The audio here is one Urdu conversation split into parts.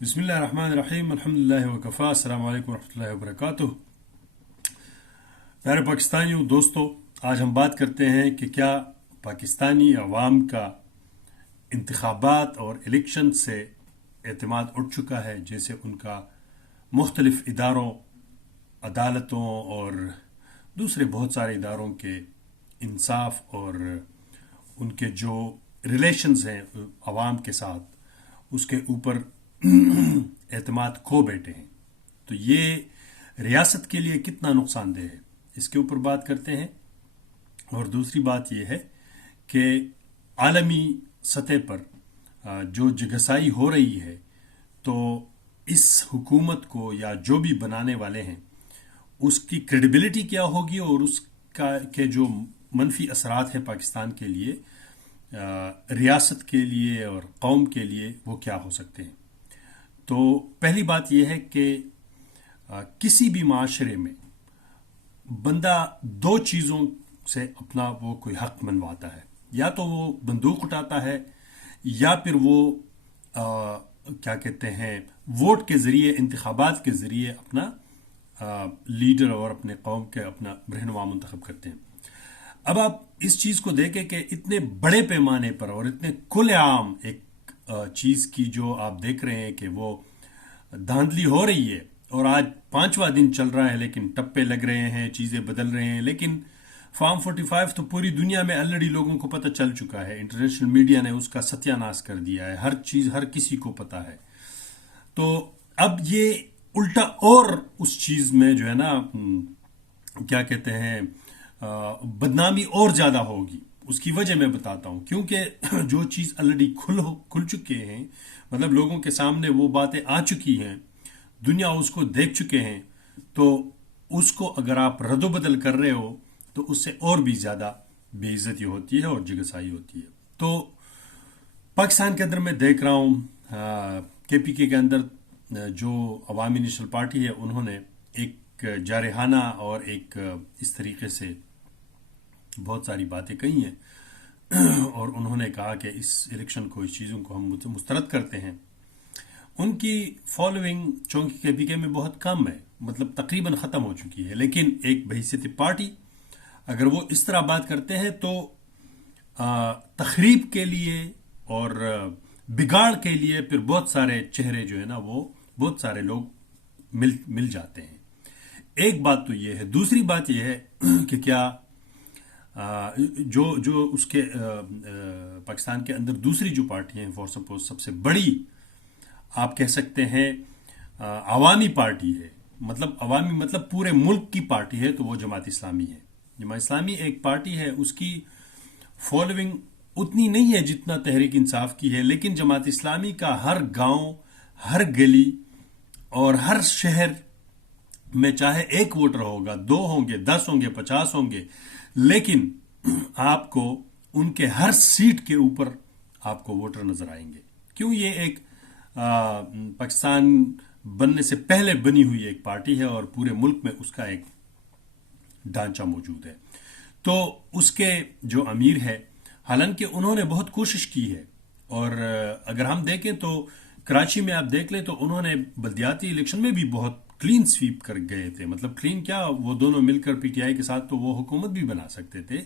بسم اللہ الرحمن الرحیم الحمد للہ وکفا السلام علیکم ورحمۃ اللہ وبرکاتہ. پیارے پاکستانیوں دوستو، آج ہم بات کرتے ہیں کہ کیا پاکستانی عوام کا انتخابات اور الیکشن سے اعتماد اٹھ چکا ہے، جیسے ان کا مختلف اداروں، عدالتوں اور دوسرے بہت سارے اداروں کے انصاف اور ان کے جو ریلیشنز ہیں عوام کے ساتھ، اس کے اوپر اعتماد کھو بیٹھے ہیں. تو یہ ریاست کے لیے کتنا نقصان دہ ہے، اس کے اوپر بات کرتے ہیں. اور دوسری بات یہ ہے کہ عالمی سطح پر جو جگسائی ہو رہی ہے، تو اس حکومت کو یا جو بھی بنانے والے ہیں اس کی کریڈیبلٹی کیا ہوگی، اور اس کا کے جو منفی اثرات ہیں پاکستان کے لیے، ریاست کے لیے اور قوم کے لیے، وہ کیا ہو سکتے ہیں. تو پہلی بات یہ ہے کہ کسی بھی معاشرے میں بندہ دو چیزوں سے اپنا وہ کوئی حق منواتا ہے. یا تو وہ بندوق اٹھاتا ہے، یا پھر وہ کیا کہتے ہیں، ووٹ کے ذریعے، انتخابات کے ذریعے اپنا لیڈر اور اپنے قوم کے اپنا رہنما منتخب کرتے ہیں. اب آپ اس چیز کو دیکھیں کہ اتنے بڑے پیمانے پر اور اتنے کھلے عام ایک چیز کی جو آپ دیکھ رہے ہیں کہ وہ دھاندلی ہو رہی ہے، اور آج 5واں دن چل رہا ہے، لیکن ٹپے لگ رہے ہیں، چیزیں بدل رہے ہیں. لیکن فارم 45 تو پوری دنیا میں آلریڈی لوگوں کو پتہ چل چکا ہے، انٹرنیشنل میڈیا نے اس کا ستیہ ناش کر دیا ہے، ہر چیز ہر کسی کو پتہ ہے. تو اب یہ الٹا اور اس چیز میں جو ہے نا کیا کہتے ہیں، بدنامی اور زیادہ ہوگی. اس کی وجہ میں بتاتا ہوں، کیونکہ جو چیز آلریڈی کھل چکے ہیں، مطلب لوگوں کے سامنے وہ باتیں آ چکی ہیں، دنیا اس کو دیکھ چکے ہیں، تو اس کو اگر آپ رد و بدل کر رہے ہو تو اس سے اور بھی زیادہ بے عزتی ہوتی ہے اور جگسائی ہوتی ہے. تو پاکستان کے اندر میں دیکھ رہا ہوں کے پی کے اندر جو عوامی نیشنل پارٹی ہے، انہوں نے ایک جارحانہ اور ایک اس طریقے سے بہت ساری باتیں کہی ہیں، اور انہوں نے کہا کہ اس الیکشن کو، اس چیزوں کو ہم مسترد کرتے ہیں. ان کی فالوئنگ چونکہ کے پی کے میں بہت کم ہے، مطلب تقریباً ختم ہو چکی ہے. لیکن ایک بحیثیت پارٹی اگر وہ اس طرح بات کرتے ہیں تو تخریب کے لیے اور بگاڑ کے لیے پھر بہت سارے چہرے جو ہے نا، وہ بہت سارے لوگ مل جاتے ہیں. ایک بات تو یہ ہے. دوسری بات یہ ہے کہ کیا جو اس کے پاکستان کے اندر دوسری جو پارٹی ہیں، فار سپوز سب سے بڑی آپ کہہ سکتے ہیں عوامی پارٹی ہے، مطلب عوامی مطلب پورے ملک کی پارٹی ہے، تو وہ جماعت اسلامی ہے. جماعت اسلامی ایک پارٹی ہے، اس کی فالوئنگ اتنی نہیں ہے جتنا تحریک انصاف کی ہے، لیکن جماعت اسلامی کا ہر گاؤں، ہر گلی اور ہر شہر میں چاہے ایک ووٹر ہوگا، 2 ہوں گے، 10 ہوں گے، 50 ہوں گے، لیکن آپ کو ان کے ہر سیٹ کے اوپر آپ کو ووٹر نظر آئیں گے. کیوں؟ یہ ایک پاکستان بننے سے پہلے بنی ہوئی ایک پارٹی ہے، اور پورے ملک میں اس کا ایک ڈھانچہ موجود ہے. تو اس کے جو امیر ہے، حالانکہ انہوں نے بہت کوشش کی ہے، اور اگر ہم دیکھیں تو کراچی میں آپ دیکھ لیں تو انہوں نے بلدیاتی الیکشن میں بھی بہت کلین سویپ کر گئے تھے. مطلب کلین کیا، وہ دونوں مل کر پی ٹی آئی کے ساتھ تو وہ حکومت بھی بنا سکتے تھے،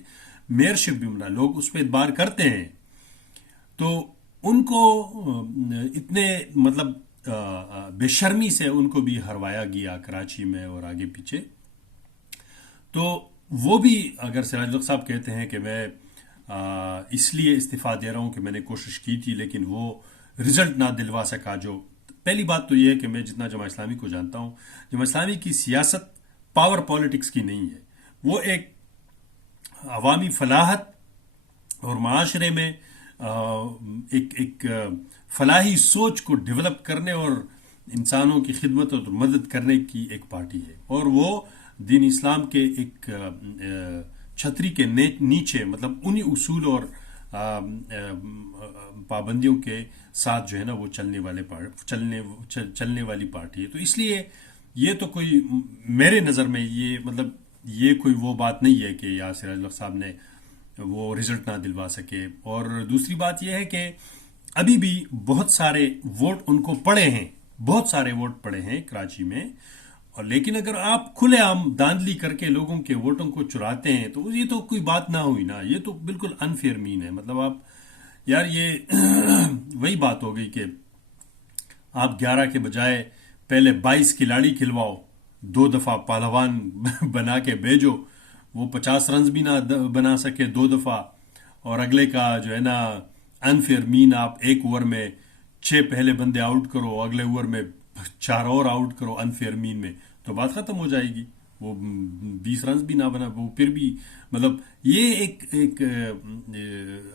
میئرشپ بھی بنا، لوگ اس پہ اعتبار کرتے ہیں. تو ان کو اتنے مطلب بے شرمی سے ان کو بھی ہروایا گیا کراچی میں اور آگے پیچھے. تو وہ بھی، اگر سراج الحق صاحب کہتے ہیں کہ میں اس لیے استعفیٰ دے رہا ہوں کہ میں نے کوشش کی تھی لیکن وہ رزلٹ نہ دلوا سکا. جو پہلی بات تو یہ ہے کہ میں جتنا جماعت اسلامی کو جانتا ہوں، جماعت اسلامی کی سیاست پاور پالیٹکس کی نہیں ہے. وہ ایک عوامی فلاحت اور معاشرے میں ایک فلاحی سوچ کو ڈیولپ کرنے اور انسانوں کی خدمت اور مدد کرنے کی ایک پارٹی ہے. اور وہ دین اسلام کے ایک چھتری کے نیچے، مطلب انہی اصول اور پابندیوں کے ساتھ جو ہے نا وہ چلنے والی پارٹی ہے. تو اس لیے یہ تو کوئی میرے نظر میں یہ مطلب یہ کوئی وہ بات نہیں ہے کہ یا سراج الحق صاحب نے وہ رزلٹ نہ دلوا سکے. اور دوسری بات یہ ہے کہ ابھی بھی بہت سارے ووٹ ان کو پڑے ہیں بہت سارے ووٹ پڑے ہیں کراچی میں، اور لیکن اگر آپ کھلے عام داندلی کر کے لوگوں کے ووٹوں کو چراتے ہیں تو یہ تو کوئی بات نہ ہوئی نا، یہ تو بالکل انفیئر مین ہے. مطلب آپ یار یہ وہی بات ہو گئی کہ آپ 11 کے بجائے پہلے 22 کھلاڑی کھلواؤ، 2 دفعہ پہلوان بنا کے بھیجو، وہ 50 رنز بھی نہ بنا سکے 2 دفعہ، اور اگلے کا جو ہے نا انفیئر مین آپ ایک اوور میں 6 پہلے بندے آؤٹ کرو، اگلے اوور میں 4 اور آؤٹ کرو انفیئر مین میں، تو بات ختم ہو جائے گی. وہ 20 رنز بھی نہ بنا، وہ پھر بھی مطلب یہ ایک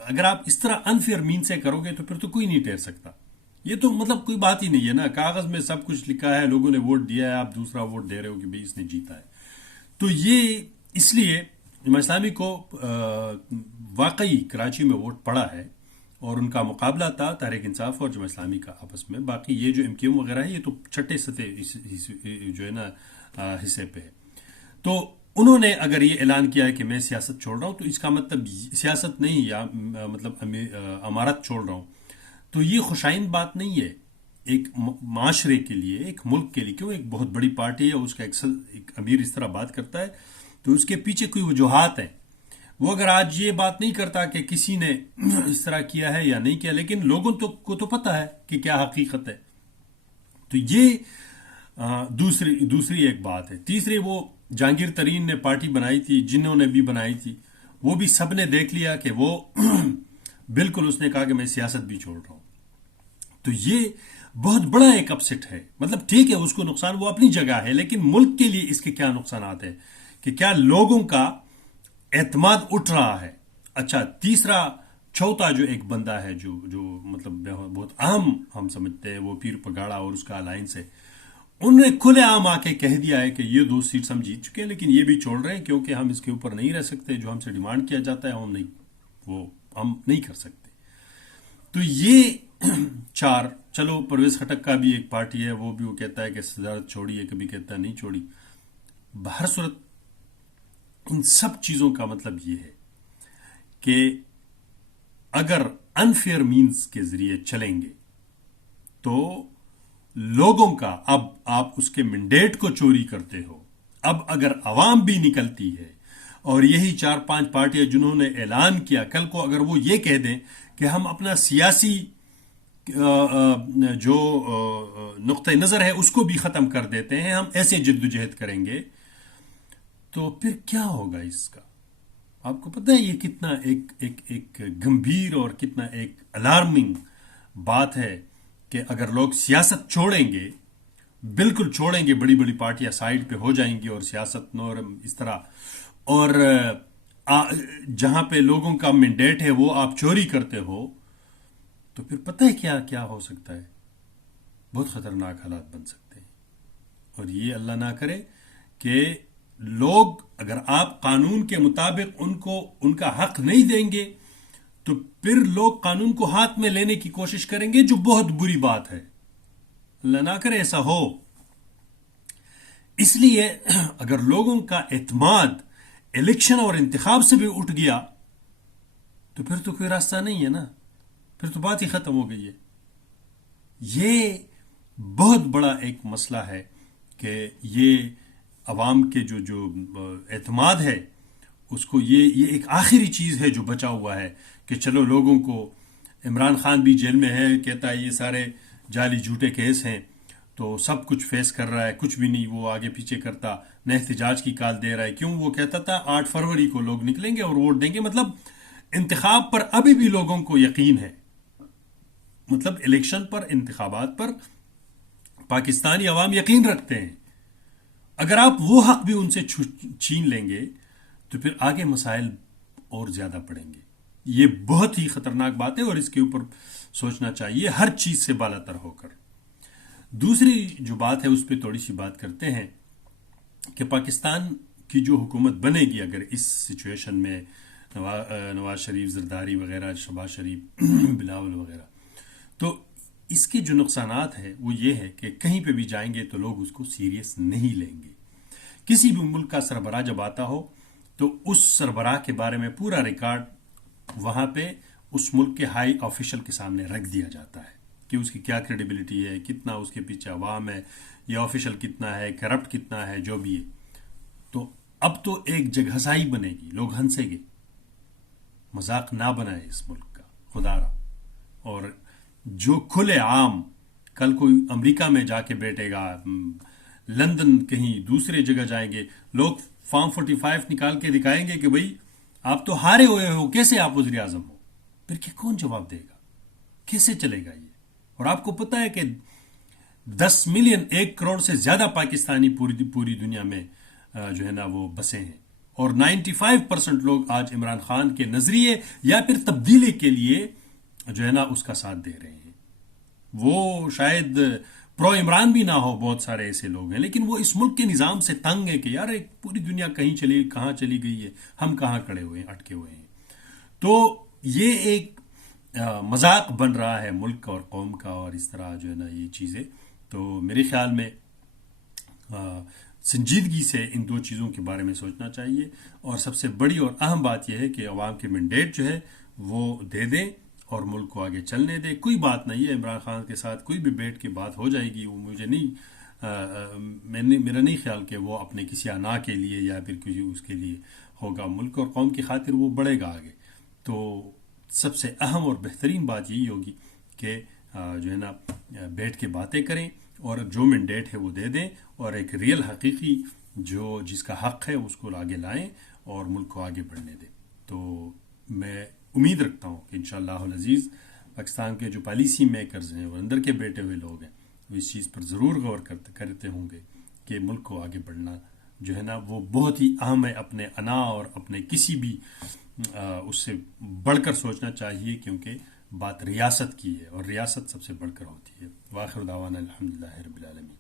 اگر آپ اس طرح انفیئر مین سے کرو گے تو پھر تو کوئی نہیں ٹھہر سکتا. یہ تو مطلب کوئی بات ہی نہیں ہے نا، کاغذ میں سب کچھ لکھا ہے، لوگوں نے ووٹ دیا ہے، آپ دوسرا ووٹ دے رہے ہو کہ بھئی اس نے جیتا ہے. تو یہ اس لیے جماعت اسلامی کو واقعی کراچی میں ووٹ پڑا ہے، اور ان کا مقابلہ تھا تحریک انصاف اور جماعت اسلامی کا آپس میں. باقی یہ جو MKM وغیرہ ہے یہ تو چھٹے سطح جو ہے نا حصے پہ ہے. تو انہوں نے اگر یہ اعلان کیا ہے کہ میں سیاست چھوڑ رہا ہوں، تو اس کا مطلب سیاست نہیں، یا مطلب امارت چھوڑ رہا ہوں، تو یہ خوشائند بات نہیں ہے ایک معاشرے کے لیے، ایک ملک کے لیے. کیوں ایک بہت بڑی پارٹی ہے، اس کا ایک امیر اس طرح بات کرتا ہے تو اس کے پیچھے کوئی وجوہات ہیں. وہ اگر آج یہ بات نہیں کرتا کہ کسی نے اس طرح کیا ہے یا نہیں کیا، لیکن لوگوں کو تو پتہ ہے کہ کیا حقیقت ہے. تو یہ دوسری ایک بات ہے. تیسری، وہ جہانگیر ترین نے پارٹی بنائی تھی، جنہوں نے بھی بنائی تھی، وہ بھی سب نے دیکھ لیا کہ وہ بالکل اس نے کہا کہ میں سیاست بھی چھوڑ رہا ہوں. تو یہ بہت بڑا ایک اپسٹ ہے. مطلب ٹھیک ہے اس کو نقصان وہ اپنی جگہ ہے، لیکن ملک کے لیے اس کے کیا نقصانات ہیں کہ کیا لوگوں کا اعتماد اٹھ رہا ہے. اچھا، تیسرا چوتھا جو ایک بندہ ہے جو مطلب بہت اہم ہم سمجھتے ہیں، وہ پیر پگاڑا اور اس کا الائنس ہے. انہوں نے کھلے عام آ کے کہہ دیا ہے کہ یہ 2 سیٹس ہم جیت چکے ہیں، لیکن یہ بھی چھوڑ رہے ہیں کیونکہ ہم اس کے اوپر نہیں رہ سکتے. جو ہم سے ڈیمانڈ کیا جاتا ہے ہم نہیں کر سکتے. تو یہ 4، چلو پرویز خٹک کا بھی ایک پارٹی ہے، وہ بھی وہ کہتا ہے کہ صدارت چھوڑی ہے، کبھی کہتا ہے نہیں چھوڑی. بہر صورت ان سب چیزوں کا مطلب یہ ہے کہ اگر انفیئر مینز کے ذریعے چلیں گے تو لوگوں کا، اب آپ اس کے مینڈیٹ کو چوری کرتے ہو. اب اگر عوام بھی نکلتی ہے اور یہی 4-5 پارٹیاں جنہوں نے اعلان کیا، کل کو اگر وہ یہ کہہ دیں کہ ہم اپنا سیاسی جو نقطہ نظر ہے اس کو بھی ختم کر دیتے ہیں، ہم ایسے جد و جہد کریں گے، تو پھر کیا ہوگا اس کا؟ آپ کو پتہ ہے یہ کتنا ایک گمبھیر اور کتنا ایک الارمنگ بات ہے کہ اگر لوگ سیاست چھوڑیں گے، بالکل چھوڑیں گے، بڑی بڑی پارٹیاں سائیڈ پہ ہو جائیں گی اور سیاست نورم اس طرح، اور جہاں پہ لوگوں کا مینڈیٹ ہے وہ آپ چوری کرتے ہو، تو پھر پتہ ہے کیا ہو سکتا ہے. بہت خطرناک حالات بن سکتے ہیں. اور یہ اللہ نہ کرے کہ لوگ، اگر آپ قانون کے مطابق ان کا حق نہیں دیں گے تو پھر لوگ قانون کو ہاتھ میں لینے کی کوشش کریں گے، جو بہت بری بات ہے. اللہ نہ کرے ایسا ہو. اس لیے اگر لوگوں کا اعتماد الیکشن اور انتخاب سے بھی اٹھ گیا تو پھر تو کوئی راستہ نہیں ہے نا، پھر تو بات ہی ختم ہو گئی ہے. یہ بہت بڑا ایک مسئلہ ہے کہ یہ عوام کے جو اعتماد ہے اس کو یہ ایک آخری چیز ہے جو بچا ہوا ہے کہ چلو لوگوں کو، عمران خان بھی جیل میں ہے، کہتا ہے یہ سارے جعلی جھوٹے کیس ہیں، تو سب کچھ فیس کر رہا ہے، کچھ بھی نہیں وہ آگے پیچھے کرتا، نہ احتجاج کی کال دے رہا ہے. کیوں؟ وہ کہتا تھا 8 فروری کو لوگ نکلیں گے اور ووٹ دیں گے. مطلب انتخاب پر ابھی بھی لوگوں کو یقین ہے، مطلب الیکشن پر، انتخابات پر پاکستانی عوام یقین رکھتے ہیں. اگر آپ وہ حق بھی ان سے چھین لیں گے تو پھر آگے مسائل اور زیادہ پڑیں گے. یہ بہت ہی خطرناک بات ہے اور اس کے اوپر سوچنا چاہیے ہر چیز سے بالا تر ہو کر. دوسری جو بات ہے اس پہ تھوڑی سی بات کرتے ہیں کہ پاکستان کی جو حکومت بنے گی اگر اس سچویشن میں نواز شریف، زرداری وغیرہ، شہباز شریف، بلاول وغیرہ، تو اس کے جو نقصانات ہیں وہ یہ ہے کہ کہیں پہ بھی جائیں گے تو لوگ اس کو سیریس نہیں لیں گے. کسی بھی ملک کا سربراہ جب آتا ہو تو اس سربراہ کے بارے میں پورا ریکارڈ وہاں پہ اس ملک کے ہائی آفیشل کے سامنے رکھ دیا جاتا ہے. کہ اس کی کیا کریڈیبلٹی ہے، کتنا اس کے پیچھے عوام ہے، یا آفیشل کتنا ہے، کرپٹ کتنا ہے، جو بھی ہے. تو اب تو ایک جگہ سائی بنے گی، لوگ ہنسیں گے. مذاق نہ بنائے اس ملک کا، خدا را. اور جو کھلے عام کل کوئی امریکہ میں جا کے بیٹھے گا، لندن کہیں دوسرے جگہ جائیں گے، لوگ فارم 45 نکال کے دکھائیں گے کہ بھئی آپ تو ہارے ہوئے ہو، کیسے آپ وزیر اعظم ہو؟ پھر کہ کون جواب دے گا؟ کیسے چلے گا یہ؟ اور آپ کو پتہ ہے کہ 10 ملین، 1 کروڑ سے زیادہ پاکستانی پوری دنیا میں جو ہے نا وہ بسے ہیں، اور 95% لوگ آج عمران خان کے نظریے یا پھر تبدیلی کے لیے جو ہے نا اس کا ساتھ دے رہے ہیں. وہ شاید پرو عمران بھی نہ ہو، بہت سارے ایسے لوگ ہیں، لیکن وہ اس ملک کے نظام سے تنگ ہے کہ یار ایک پوری دنیا کہاں چلی گئی ہے، ہم کہاں کھڑے ہوئے ہیں، اٹکے ہوئے ہیں. تو یہ ایک مذاق بن رہا ہے ملک اور قوم کا، اور اس طرح جو ہے نا یہ چیزیں. تو میرے خیال میں سنجیدگی سے ان دو چیزوں کے بارے میں سوچنا چاہیے. اور سب سے بڑی اور اہم بات یہ ہے کہ عوام کے مینڈیٹ جو ہے وہ دے دیں اور ملک کو آگے چلنے دیں. کوئی بات نہیں ہے، عمران خان کے ساتھ کوئی بھی بیٹھ کے بات ہو جائے گی. وہ مجھے نہیں، میرا نہیں خیال کہ وہ اپنے کسی انا کے لیے یا پھر کسی اس کے لیے ہوگا. ملک اور قوم کی خاطر وہ بڑھے گا آگے. تو سب سے اہم اور بہترین بات یہی ہوگی کہ جو ہے نا بیٹھ کے باتیں کریں اور جو مینڈیٹ ہے وہ دے دیں، اور ایک ریئل حقیقی جس کا حق ہے اس کو آگے لائیں اور ملک کو آگے بڑھنے دیں. تو میں امید رکھتا ہوں کہ انشاءاللہ العزیز پاکستان کے جو پالیسی میکرز ہیں، وہ اندر کے بیٹھے ہوئے لوگ ہیں، وہ اس چیز پر ضرور غور کرتے ہوں گے کہ ملک کو آگے بڑھنا جو ہے نا وہ بہت ہی اہم ہے. اپنے انا اور اپنے کسی بھی اس سے بڑھ کر سوچنا چاہیے، کیونکہ بات ریاست کی ہے اور ریاست سب سے بڑھ کر ہوتی ہے. وآخر دعوانا الحمدللہ رب العالمین.